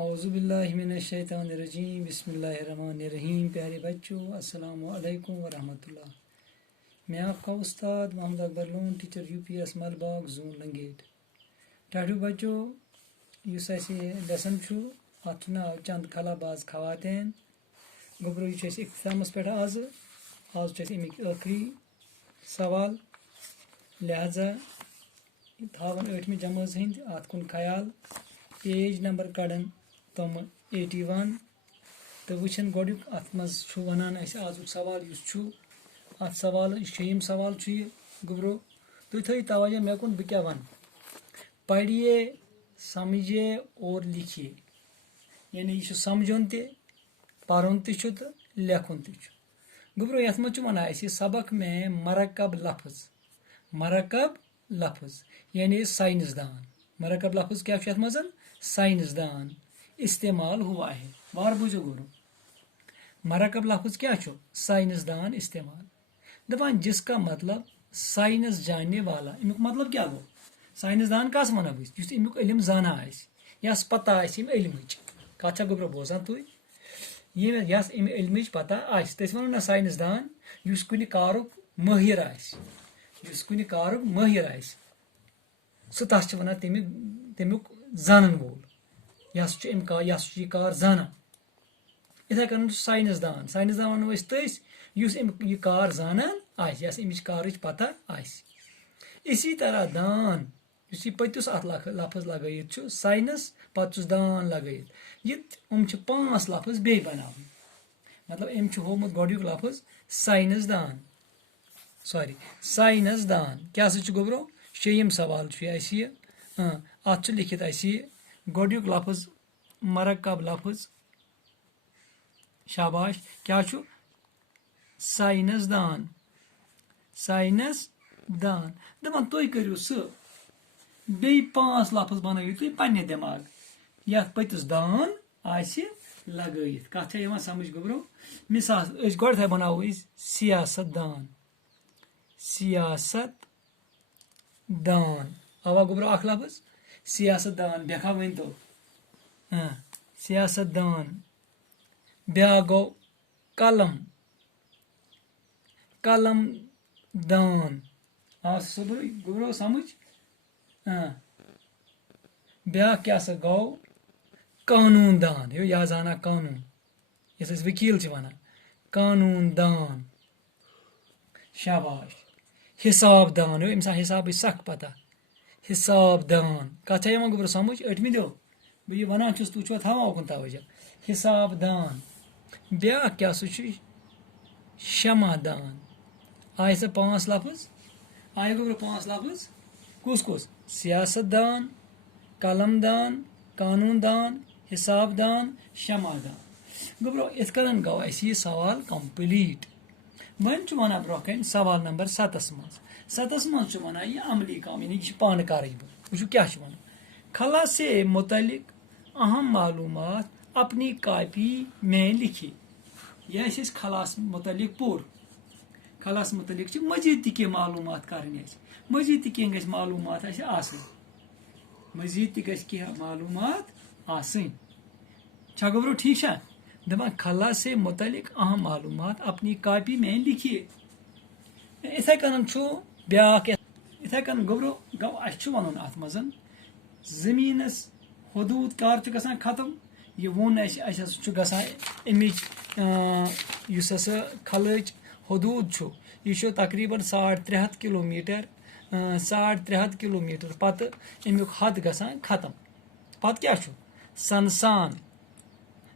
اعوذ باللہ من الشیطان الرجیم بسم اللہ الرحمن الرحیم. پیارے بچوں السلام علیکم ورحمۃ اللہ. میں آپ کا استاد Mohammad Akbar Lone teacher U P S Malbagh zone Langate. ٹھہرو بچو اس لیسن ات ناو چند خلا باز خواتین. گوبرو یہ اختتامس پہ آز امیک آخری سوال لہذا تھاون 8مہ جمٲژ ہند ات کن خیال. پیج نمبر کڑان تم 81 تو وچن گوڈیک ات مز ونان آزک سوال ات سوال شیم سوال یہ گوبرو تھی تھو توجہ مے کن بہ کیا ون. پڑھیے سمجھیے اور لکھیے یعنی یہ سمجھن تہ پرن تہ لکھن تہ. گوبرو یت مز ونان سبق میں مرکب لفظ یعنی سائنس دان. مرکب لفظ کیا ات مز سائنس دان استعمال ہوا ہے. وار بوجھو گورو مرکب لفظ کیا سائنس دان استعمال. دپان جس کا مطلب سائنس جاننے والا. امیک مطلب کیا گو سائنس دان کس ونو اس امیک علم زانا یس پتہ علمچ کت چھا گوبرو بوزان تھی یس ام علمچ پتہ تھی ونو نا سائنس دان اس کن کارک ماہر سہ تس ونان تمیک زانن وول یس یہ کار زانان. اتھے کن سائنس دان ونو تس اس یہ کار زانان یس امچ کارچ پتہ اسی طرح دان اس یہ پتس ات لفظ لگائت سائنس پتہ دان لگائت یہ 5 لفظ بی بناون. مطلب ام ہومت گوڈیک لفظ سائنس دان کیا سا گوبرو شیم سوال یہ ات لکھت گوڈیک لفظ مرکب لفظ شاباش کیا سائنس دان دپان تھی کرو سہ بی 5 لفظ بنائیو تھی پنہ دماغ یت پتس دان لگائت. کت چھا سمجھ گوبرو مثال گۄڈٕ بناوو سیاست دان آوا گوبرو اخ لفظ سیاست دان بیاکھا ون تو سیاست دان. بیاکھ گو قلم دان آ گوبرو سمجھ. بیاکھ کیا سا گو قانون دان. یا زانا قانون یس وکیل ونان قانون دان. شاباش. حساب دان امس حساب سخ پتہ حساب دان کت چھا گوبرو سمجھ 8مہ دو بہ یہ ونان چھس تھی چھوا تھاوان اوکن توجہ حساب دان. بیاکھ کیا سا شمع دان. آئے سا 5 لفظ آئے گوبرو 5 لفظ کس سیاست دان قلم دان قانون دان حساب دان شمع دان. گوبرو ات کن گو یہ سوال کمپلیٹ. ون ونان برو کن سوال نمبر 7 مز ونان یہ عملی کام یعنی یہ پانہ کریں. وچو کیا ونان خلا سے متعلق اہم معلومات اپنی کاپی میں لکھیے. یہ خلاس متعلق پور خلاس متعلق مزید تہ معلومات کرنے مزید تہ گھس معلومات مزید تہ گھس معلومات چھا گوبرو ٹھیک چھا. دپان خلا سے متعلق اہم معلومات اپنی کاپی میں لکھیے. اتھے کن بیاکھ اتھے کن گوبرو گو اس ون ات مز زمینس حدود کر گژھان ختم. یہ وون گژھان امچ اس ہسا خلچ حدود یہ تقریباً 350 کلومیٹر 350 کلومیٹر پتہ امیک حد گژھان ختم. پتہ کیا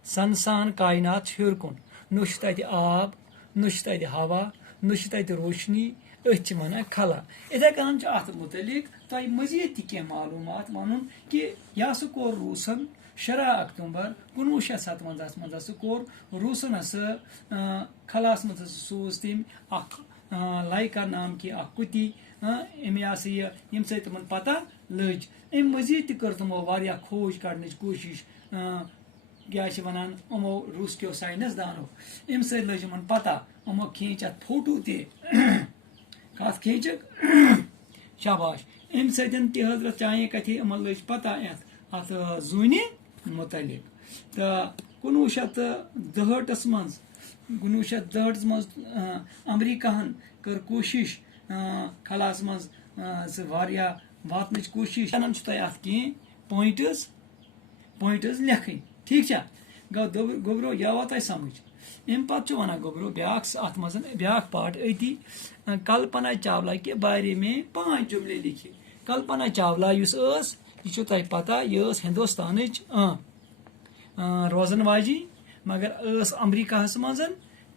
سنسان کائنات ہیور کن نہ تتہ آب نہ تتہ ہوا نہ تتہ روشنی ات ونان خلا. اتھے کن ات متعلق تہ مزید تہ معلومات ون کہ یہ ہسا کور روسن 6 اکتوبر 1957 مز کور روسن خلاس مز سوز تم لائکا نام کی کتی ام یم سی تمن پتہ لج. ام مزید تہ کر تمو واریاہ کھوج کڑنچ کوشش کیا ونان امو روس کیو سائنس دانو ام سی لج ان پتہ امو کھینچ ات فوٹو تہ کت کھینچک شاباش ام سی تہ حضرت چاہے کتھی امن لج پتہ ات زونہ متعلق تو 1963 مز امریکہن کر کوشش خلاس مز واریاہ واتنچ کوشش ات کی پوائنٹز لکھن ٹھیک گوبرو یہ آوا تہ سمجھ ام پتہ ونان گوبرو ات مز بیاکھ پارٹ اتی کلپنا چاولہ کے بارے میں 5 جملے لکھے کلپنا چاولہ یہ تہ پتہ یہ ہندوستان روزن واجی مگر امریکہ مز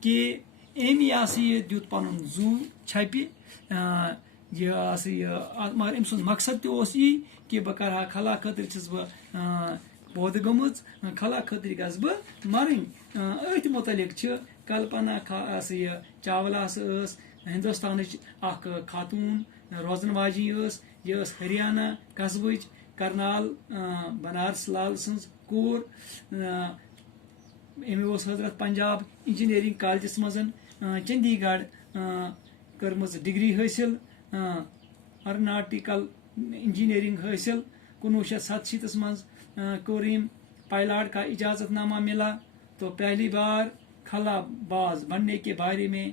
کہ ام یہ دیت پن زو چھپہ مگر ام سند مقصد تہ یہ کہ بہ کرہا خلا خاطر چھس بہ پودٕ گٔمٕژ خلا خاطر گژھٕ بہ مرٕنۍ أتھۍ متعلق چھ کلپنا چاولہ ہندوستانچ اخ خاتون روزن واجی یہ ہریانہ قصبچ کرنال بنارس لال سٕنٛز کور حضرت پنجاب انجینئرنگ کالجس مز چندی گڑھ کرم ڈگری حاصل ایروناٹیکل انجینئرنگ حاصل 1967 مز کوریم پائلاٹ کا اجازت نامہ ملا تو پہلی بار خلا باز بننے کے بارے میں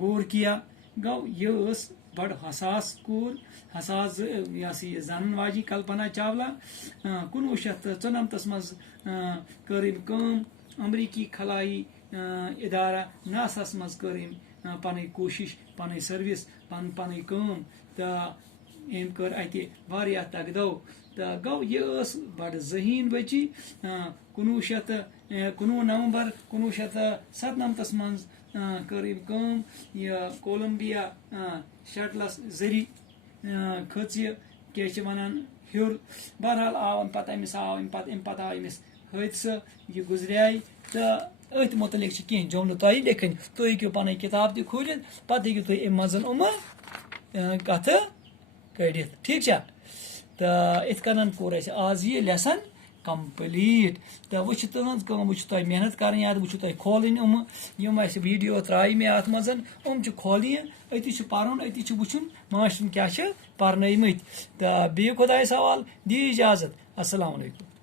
غور کیا گو یہ بڑ حساس کور حساس زانن واجی کلپنا چاولہ 1994 مز کرم کام امریکی خلائی ادارہ ناساس مز کرم پن کوشش پن سروس پن کام تو ام کر اتہ واریاہ تگدو تو گو یہ بڑ ذہین بچی 19 نومبر 1997 مز کرم کام یہ کولمبیا شٹلس ذریعہ کھژ کیا ونان ہیور بہرحال آو پتہ امس آو ام پتہ آو امس حادثہ یہ گزریائے تو اتھ متعلق کی جملہ تہ لکھن تھی ہیٚکِو پن کتاب تہ کھولتھ پتہ ہیٚکِو تھی ام مز کتھ کڑتھ ٹھیک تو ات کن کور آز یہ لیسن کمپلیٹ تو وہ تہذ تہ محنت کریں یا وہ تہ کھولن یم ویڈیو ترائے مے ات مز کھولیں اتی پرن اتی وچن ماشٹرن کیا پرنمت تو بیٚیہِ خدایس حوالہ دی اجازت السلام علیکم.